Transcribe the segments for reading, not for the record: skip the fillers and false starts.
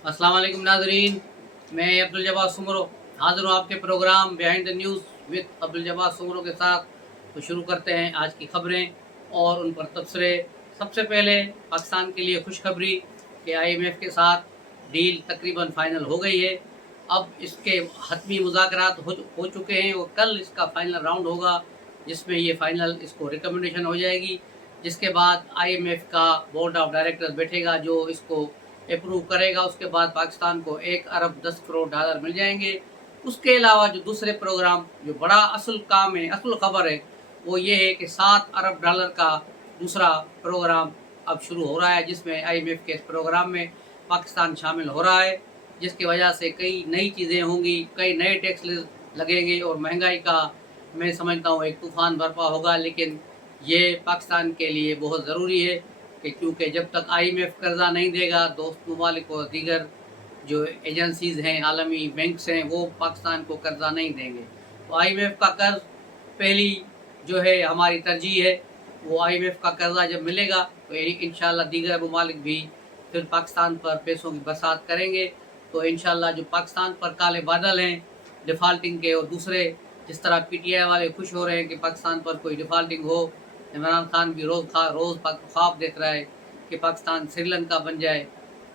अस्सलाम वालेकुम नाज़रीन, मैं अब्दुल जब्बार सुमरो हाज़िर हूँ आपके programme behind the news with Abdul Jabbar Soomro के साथ। तो शुरू करते हैं आज की खबरें और उन पर तबसरे। सबसे पहले पाकिस्तान के लिए खुशखबरी कि IMF के साथ डील तकरीबन फ़ाइनल हो गई है। अब इसके हतमी मुज़ाकरात हो चुके हैं और कल इसका फ़ाइनल राउंड होगा, जिसमें ये फ़ाइनल इसको रिकमेंडेशन हो जाएगी। जिसके बाद IMF का बोर्ड ऑफ डायरेक्टर्स बैठेगा जो इसको अप्रूव करेगा। उसके बाद पाकिस्तान को 1 अरब 10 करोड़ डॉलर मिल जाएंगे। उसके अलावा जो दूसरे प्रोग्राम, जो बड़ा असल काम है, असल खबर है, वो ये है कि 7 अरब डॉलर का दूसरा प्रोग्राम अब शुरू हो रहा है, जिसमें IMF के इस प्रोग्राम में पाकिस्तान शामिल हो रहा है, जिसकी वजह से कई नई चीज़ें होंगी, कई नए टैक्स लगेंगे और महंगाई का मैं समझता हूँ एक तूफ़ान बर्पा होगा। लेकिन ये पाकिस्तान के लिए बहुत ज़रूरी है कि क्योंकि जब तक IMF कर्जा नहीं देगा, दोस्त ममालिक और दीगर जो एजेंसीज़ हैं, आलमी बैंक्स हैं, वो पाकिस्तान को कर्जा नहीं देंगे। तो IMF का कर्ज पहली जो है हमारी तरजीह है। वो IMF का कर्जा जब मिलेगा तो इंशाल्लाह दीगर ममालिक भी फिर पाकिस्तान पर पैसों की बरसात करेंगे। तो इंशाल्लाह जो पाकिस्तान पर काले बादल हैं डिफ़ॉल्टिंग के, और दूसरे जिस तरह PTI वाले खुश हो रहे हैं कि पाकिस्तान पर कोई डिफ़ॉल्टिंग हो, इमरान खान भी रोज़ ख्वाब देख रहा है कि पाकिस्तान श्रीलंका बन जाए।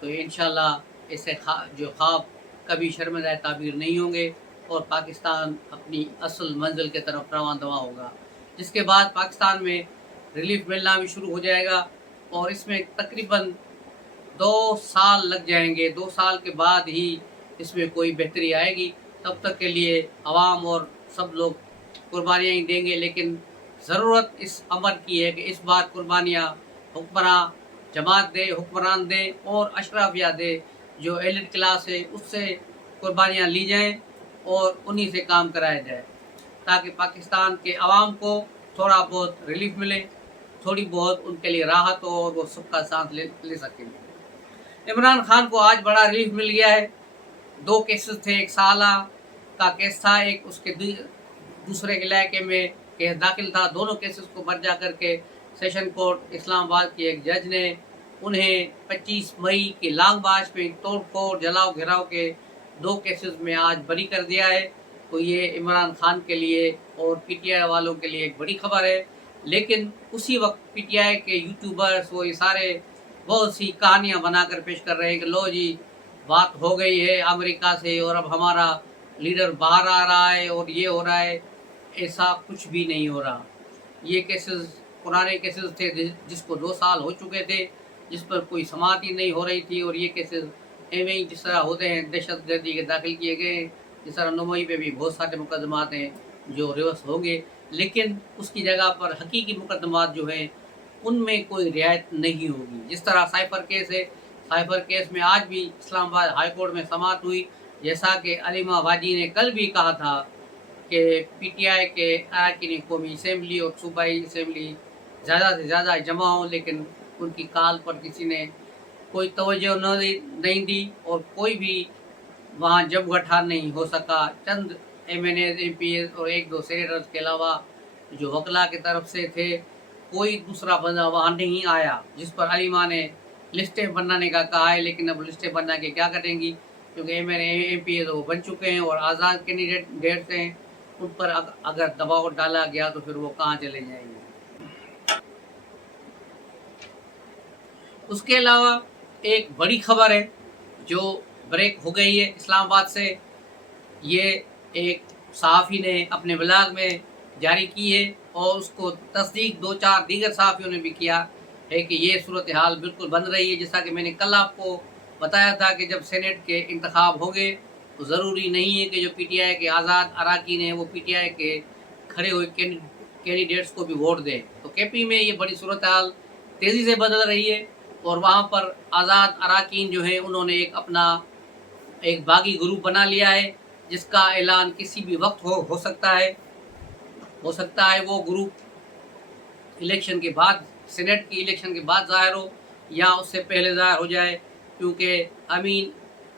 तो इंशाल्लाह ऐसे जो ख्वाब कभी शर्मदाए ताबीर नहीं होंगे और पाकिस्तान अपनी असल मंजिल की तरफ रवां दवा होगा। जिसके बाद पाकिस्तान में रिलीफ मिलना भी शुरू हो जाएगा और इसमें तकरीबन 2 साल लग जाएंगे। 2 साल के बाद ही इसमें कोई बेहतरी आएगी। तब तक के लिए अवाम और सब लोग कुर्बानियाँ ही देंगे। लेकिन ज़रूरत इस अमर की है कि इस बार कुर्बानियाँ हुक्मरान जमात दे, हुक्मरान दे और अशराफिया दे, जो एलिट क्लास है उससे कुर्बानियाँ ली जाएँ और उन्हीं से काम कराया जाए, ताकि पाकिस्तान के अवाम को थोड़ा बहुत रिलीफ मिले, थोड़ी बहुत उनके लिए राहत हो और वो सुख का सांस ले सकें। इमरान खान को आज बड़ा रिलीफ मिल गया है। 2 केसेस थे, एक साला का केस था, एक उसके दूसरे इलाके में केस दाखिल था। दोनों केसेस को मर्जा करके सेशन कोर्ट इस्लामाबाद की एक जज ने उन्हें 25 मई के लॉन्ग मार्च में तोड़ फोड़ जलाओ घिराव के 2 केसेस में आज बरी कर दिया है। तो ये इमरान खान के लिए और PTI वालों के लिए एक बड़ी खबर है। लेकिन उसी वक्त PTI के यूट्यूबर्स वो ये सारे बहुत सी कहानियां बनाकर पेश कर रहे हैं कि लो जी, बात हो गई है अमेरिका से और अब हमारा लीडर बाहर आ रहा है और ये हो रहा है। ऐसा कुछ भी नहीं हो रहा। ये केसेस पुराने केसेस थे जिसको 2 साल हो चुके थे, जिस पर कोई समाअत ही नहीं हो रही थी। और ये केसेस एवं ही जिस तरह होते हैं दहशत गर्दी के दाखिल किए गए, जिस तरह नमोई पे भी बहुत सारे मुकदमात हैं जो रिवर्स होंगे। लेकिन उसकी जगह पर हकीकी मुकदमात जो हैं उनमें कोई रियायत नहीं होगी। जिस तरह साइफर केस है, साइफर केस में आज भी इस्लामाबाद हाई कोर्ट में समाअत हुई। जैसा कि अलीमा वाजी ने कल भी कहा था कि PTI के अरकान कौमी असम्बली और सूबाई असम्बली ज़्यादा से ज़्यादा जमा हों, लेकिन उनकी काल पर किसी ने कोई तवज्जो नहीं दी और कोई भी वहाँ जम गठा नहीं हो सका। चंद MNA MPs और 1-2 सेनेटर्स के अलावा जो वकला की तरफ से थे, कोई दूसरा बंदा वहाँ नहीं आया। जिस पर अलीमा ने लिस्टें बनाने का कहा है, लेकिन अब लिस्टें बना के क्या करेंगी, क्योंकि MNA MPs वो बन चुके हैं और आज़ाद कैंडिडेट्स हैं। उन पर अगर दबाव डाला गया तो फिर वो कहाँ चले जाएंगे। उसके अलावा एक बड़ी खबर है जो ब्रेक हो गई है इस्लामाबाद से। ये एक सहाफ़ी ने अपने ब्लॉग में जारी की है और उसको तस्दीक 2-4 दीगर सहाफ़ियों ने भी किया है कि ये सूरत हाल बिल्कुल बन रही है। जैसा कि मैंने कल आपको बताया था कि जब सेनेट के इंतखाब होंगे तो ज़रूरी नहीं है कि जो PTI के आज़ाद अरकान हैं वो PTI के खड़े हुए कैंडिडेट्स को भी वोट दें। तो KP में ये बड़ी सूरत हाल तेज़ी से बदल रही है और वहाँ पर आज़ाद अरकान जो हैं उन्होंने एक अपना एक बागी ग्रुप बना लिया है, जिसका ऐलान किसी भी वक्त हो सकता है। वो ग्रुप इलेक्शन के बाद, सेनेट की इलेक्शन के बाद ज़ाहिर हो या उससे पहले ज़ाहिर हो जाए, क्योंकि अमीन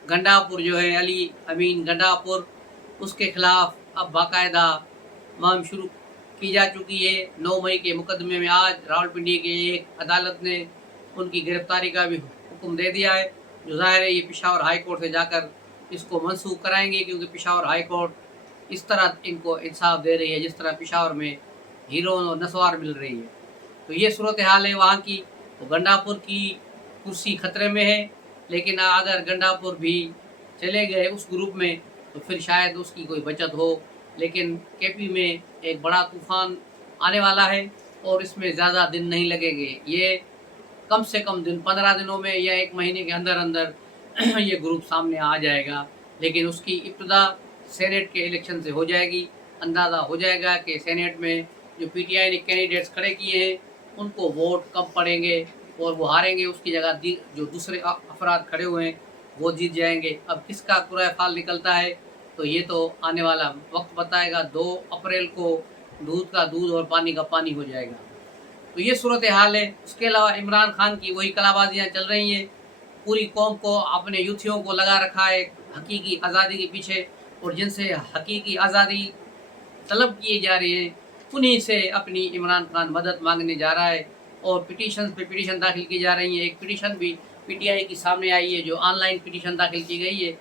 गंडापुर जो है, अली अमीन गंडापुर, उसके खिलाफ अब बाकायदा मुहिम शुरू की जा चुकी है। 9 मई के मुकदमे में आज रावलपिंडी की एक अदालत ने उनकी गिरफ्तारी का भी हुक्म दे दिया है। जो ज़ाहिर है ये पेशावर हाई कोर्ट से जाकर इसको मनसूख कराएंगे, क्योंकि पेशावर हाई कोर्ट इस तरह इनको इंसाफ दे रही है जिस तरह पेशावर में हीरोइन और नस्वार मिल रही है। तो ये सूरत हाल है वहाँ की। तो गंडापुर की कुर्सी खतरे में है, लेकिन अगर गंडापुर भी चले गए उस ग्रुप में तो फिर शायद उसकी कोई बचत हो। लेकिन केपी में एक बड़ा तूफान आने वाला है और इसमें ज़्यादा दिन नहीं लगेंगे। ये कम से कम दिन 15 दिनों में या 1 महीने के अंदर अंदर ये ग्रुप सामने आ जाएगा। लेकिन उसकी इब्तिदा सेनेट के इलेक्शन से हो जाएगी। अंदाज़ा हो जाएगा कि सेनेट में जो पीटीआई ने कैंडिडेट्स खड़े किए हैं उनको वोट कम पड़ेंगे और वो हारेंगे। उसकी जगह जो दूसरे अफराद खड़े हुए हैं वो जीत जाएंगे। अब किसका पूरा फाल निकलता है तो ये तो आने वाला वक्त बताएगा। 2 अप्रैल को दूध का दूध और पानी का पानी हो जाएगा। तो ये सूरत हाल है। उसके अलावा इमरान खान की वही कलाबाजियाँ चल रही हैं। पूरी कौम को, अपने यूथियों को लगा रखा है हकीकी आज़ादी के पीछे, और जिनसे हकीकी आज़ादी तलब किए जा रहे हैं उन्हीं से अपनी इमरान खान मदद मांगने जा रहा है और पिटीशन पे पिटीशन दाखिल की जा रही है। एक पिटीशन भी पीटीआई की सामने आई है जो ऑनलाइन पिटीशन दाखिल की गई है,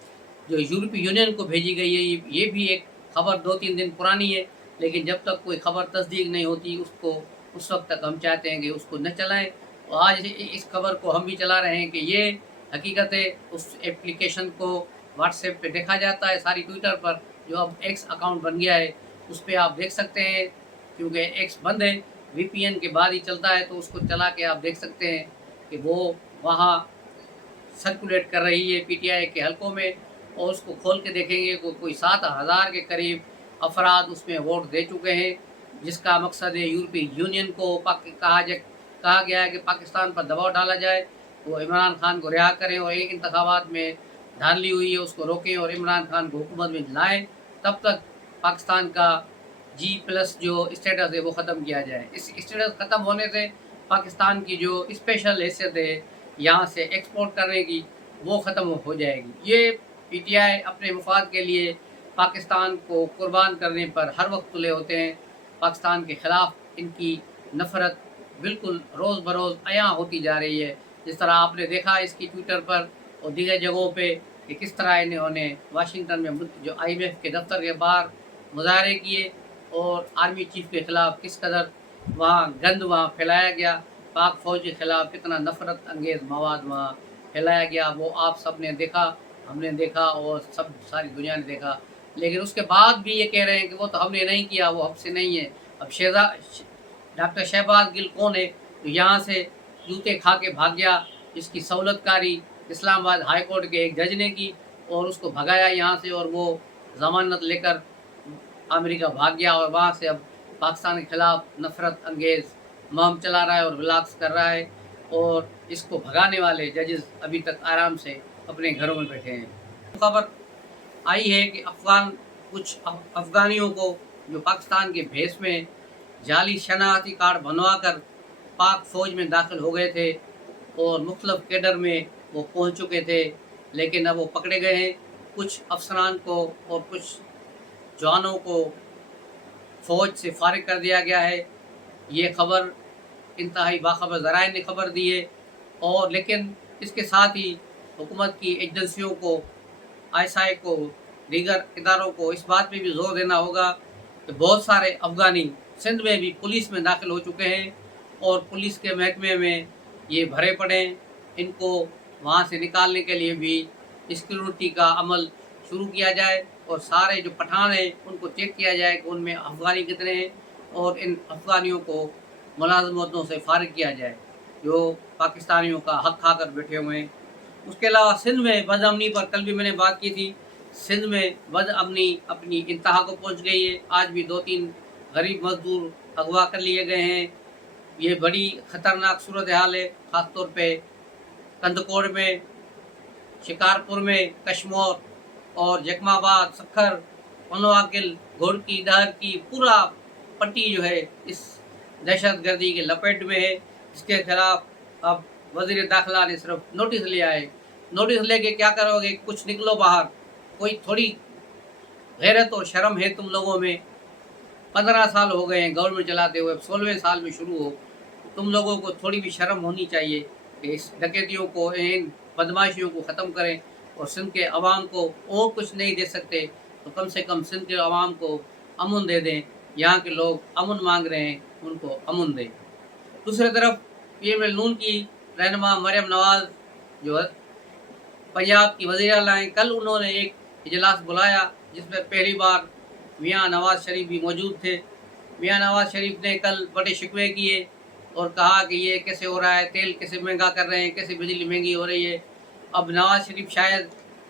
जो यूरोपीय यूनियन को भेजी गई है। ये भी एक खबर 2-3 दिन पुरानी है, लेकिन जब तक कोई खबर तस्दीक नहीं होती उसको उस वक्त तक हम चाहते हैं कि उसको न चलाएं। और आज इस खबर को हम भी चला रहे हैं कि ये हकीकत है। उस एप्लीकेशन को व्हाट्सएप पे देखा जाता है, सारी ट्विटर पर जो अब एक्स अकाउंट बन गया है उस पर आप देख सकते हैं, क्योंकि एक्स बंद है, वीपीएन के बाद ही चलता है। तो उसको चला के आप देख सकते हैं कि वो वहाँ सर्कुलेट कर रही है पीटीआई के हलकों में, और उसको खोल के देखेंगे कोई 7,000 के करीब अफराद उसमें वोट दे चुके हैं, जिसका मकसद है यूरोपीय यूनियन को कहा गया है कि पाकिस्तान पर दबाव डाला जाए, वो इमरान खान को रिहा करें और एक इंतखाबात में धांधली हुई है उसको रोकें और इमरान खान को हुकूमत में लाएं। तब तक पाकिस्तान का G+ जो स्टेटस है वो ख़त्म किया जाए। इस स्टेटस ख़त्म होने से पाकिस्तान की जो स्पेशल हैसियत है यहाँ से एक्सपोर्ट करने की वो ख़त्म हो जाएगी। ये पीटीआई अपने मफाद के लिए पाकिस्तान को कुर्बान करने पर हर वक्त तुले होते हैं। पाकिस्तान के ख़िलाफ़ इनकी नफ़रत बिल्कुल रोज़ बरोज़ अयां होती जा रही है। जिस तरह आपने देखा इसकी ट्विटर पर और दीगर जगहों पे कि किस तरह इन्होंने वाशिंगटन में जो IMF के दफ्तर के बाहर मुजाहरे किए और आर्मी चीफ के ख़िलाफ़ किस कदर वहाँ गंद वहाँ फैलाया गया, पाक फ़ौज के ख़िलाफ़ कितना नफ़रत अंगेज़ मवाद वहाँ फैलाया गया, वो आप सब ने देखा, हमने देखा और सारी दुनिया ने देखा। लेकिन उसके बाद भी ये कह रहे हैं कि वो तो हमने नहीं किया, वो हमसे नहीं है। अब डॉक्टर शहबाज गिल कौन है तो यहाँ से जूते खा के भाग गया, इसकी सहूलतकारी इस्लामाबाद हाई कोर्ट के एक जज ने की और उसको भगाया यहाँ से, और वो ज़मानत लेकर अमेरिका भाग गया और वहाँ से अब पाकिस्तान के ख़िलाफ़ नफ़रत अंगेज़ मुहिम चला रहा है और व्लॉग्स कर रहा है। और इसको भगाने वाले जजेस अभी तक आराम से अपने घरों में बैठे हैं। खबर आई है कि कुछ अफ़गानियों को जो पाकिस्तान के भेस में जाली शनाख्ती कार्ड बनवा कर पाक फ़ौज में दाखिल हो गए थे और मुख्तलिफ़ कैडर में वो पहुंच चुके थे, लेकिन अब वो पकड़े गए हैं। कुछ अफसरान को और कुछ जवानों को फ़ौज से फारिग कर दिया गया है। ये खबर इंतहाई बाखबर ज़राए ने खबर दी है। और लेकिन इसके साथ ही हुकूमत की एजेंसियों को, ISI को, दीगर इदारों को इस बात पे भी ज़ोर देना होगा कि बहुत सारे अफ़गानी सिंध में भी पुलिस में दाखिल हो चुके हैं और पुलिस के महकमे में ये भरे पड़े हैं। इनको वहाँ से निकालने के लिए भी सिक्योरिटी का अमल शुरू किया जाए और सारे जो पठान हैं उनको चेक किया जाए कि उनमें अफ़गानी कितने हैं और इन अफ़गानियों को मुलाज़मतों से फारिग किया जाए जो पाकिस्तानियों का हक़ खा कर बैठे हुए हैं। उसके अलावा सिंध में बदअमनी पर कल भी मैंने बात की थी। सिंध में बदअमनी अपनी इंतहा को पहुँच गई है। आज भी 2-3 गरीब मजदूर अगवा कर लिए गए हैं। ये बड़ी ख़तरनाक सूरत हाल है, ख़ास तौर पे कंदकोड़ में, शिकारपुर में, कश्मोर और जकमाबाद, सखर, पनवाकिल, घोड़की, डहर की पूरा पट्टी जो है इस दहशत गर्दी के लपेट में है। इसके खिलाफ अब वज़ीर दाखिला ने सिर्फ नोटिस लिया है। नोटिस लेके क्या करोगे? कुछ निकलो बाहर। कोई थोड़ी गैरत और शर्म है तुम लोगों में? 15 साल हो गए हैं गवर्नमेंट चलाते हुए, 16वें साल में शुरू हो। तुम लोगों को थोड़ी भी शर्म होनी चाहिए। کہ اس ڈکیتیوں کو، ان بدماشیوں کو ختم کریں اور سندھ کے عوام کو اور کچھ نہیں دے سکتے تو کم سے کم سندھ کے عوام کو امن دے دیں. یہاں کے لوگ امن مانگ رہے ہیں، ان کو امن دیں. دوسری طرف پی ایم ایل نون کی رہنما مریم نواز جو پنجاب کی وزیر اعلیٰ ہیں، کل انہوں نے ایک اجلاس بلایا جس میں پہلی بار میاں نواز شریف بھی موجود تھے. میاں نواز شریف نے کل بڑے شکوے کیے اور کہا کہ یہ کیسے ہو رہا ہے، تیل کیسے مہنگا کر رہے ہیں، کیسے بجلی مہنگی ہو رہی ہے. اب نواز شریف شاید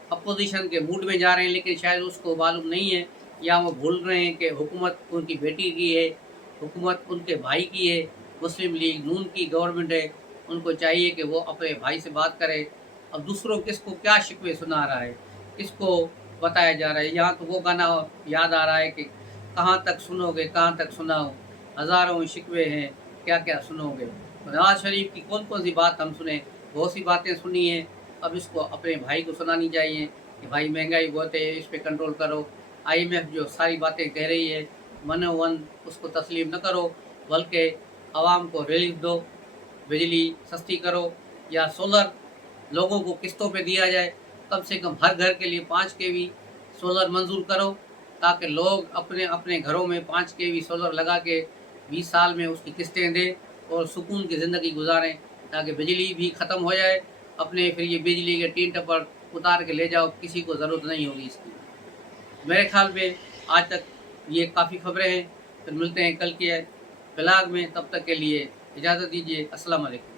اپوزیشن کے موڈ میں جا رہے ہیں، لیکن شاید اس کو معلوم نہیں ہے یا وہ بھول رہے ہیں کہ حکومت ان کی بیٹی کی ہے، حکومت ان کے بھائی کی ہے، مسلم لیگ نون کی گورنمنٹ ہے. ان کو چاہیے کہ وہ اپنے بھائی سے بات کرے. اب دوسروں کس کو کیا شکوے سنا رہا ہے، کس کو بتایا جا رہا ہے. یہاں تو وہ گانا یاد آ رہا ہے کہ کہاں تک سنو گے، کہاں تک سناؤ، ہزاروں شکوے ہیں، کیا کیا سنو گے. نواز شریف کی کون کون سی بات ہم سنیں، بہت سی باتیں سنی ہیں. اب اس کو اپنے بھائی کو سنانی چاہیے کہ بھائی مہنگائی بہت ہے، اس پہ کنٹرول کرو. IMF جو ساری باتیں کہہ رہی ہے 101 اس کو تسلیم نہ کرو، بلکہ عوام کو ریلیف دو، بجلی سستی کرو یا سولر لوگوں کو قسطوں پہ دیا جائے. کم سے کم ہر گھر کے لیے 5 kV سولر منظور کرو تاکہ لوگ اپنے اپنے گھروں میں 5 kV سولر لگا کے 20 سال میں اس کی قسطیں دیں اور سکون کی زندگی گزاریں تاکہ بجلی بھی ختم ہو جائے. اپنے پھر یہ بجلی کے ٹین ٹپر اتار کے لے جاؤ، کسی کو ضرورت نہیں ہوگی اس کی. میرے خیال میں آج تک یہ کافی خبریں ہیں. پھر ملتے ہیں کل کے بلاگ میں، تب تک کے لیے اجازت دیجیے. السلام علیکم.